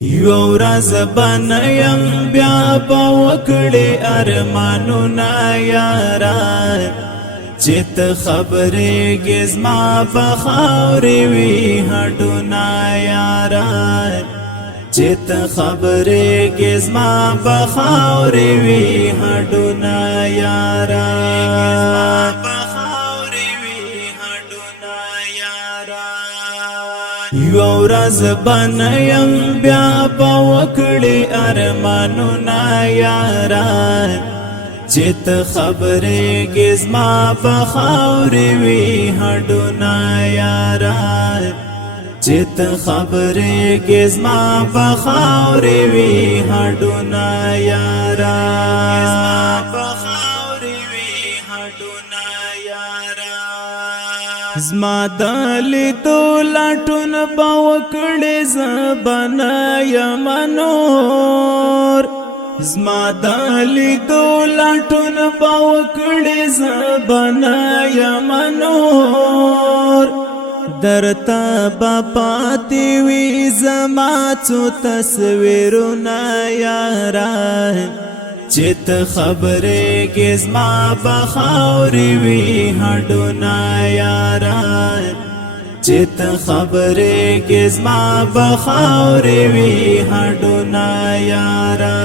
یو ورځ بنیم بیا په وکړې ارمانونه یارا چې ته خبرېږې زما په خاورې وي هډونه یارا چې ته خبرېږې زما په خاورې وي هډونه یارا یو ورځ بنیم بیا په وکړې ارمانونه یارا چې ته خبرېږې زما په خاورې وي هډونه یارا چې ته خبرېږې زما په خاورې وي هډونه یارا زما دلی تو لټون په وکړې زبانه یمنور زما دلی تو لټون په وکړې زبانه یمنور درته با پاتې وي زما څو تصویرونه یارا چې ته خبرېږې زما په خاورې وي هډونه یارا چې ته خبرېږې زما په خاورې وي هډونه یارا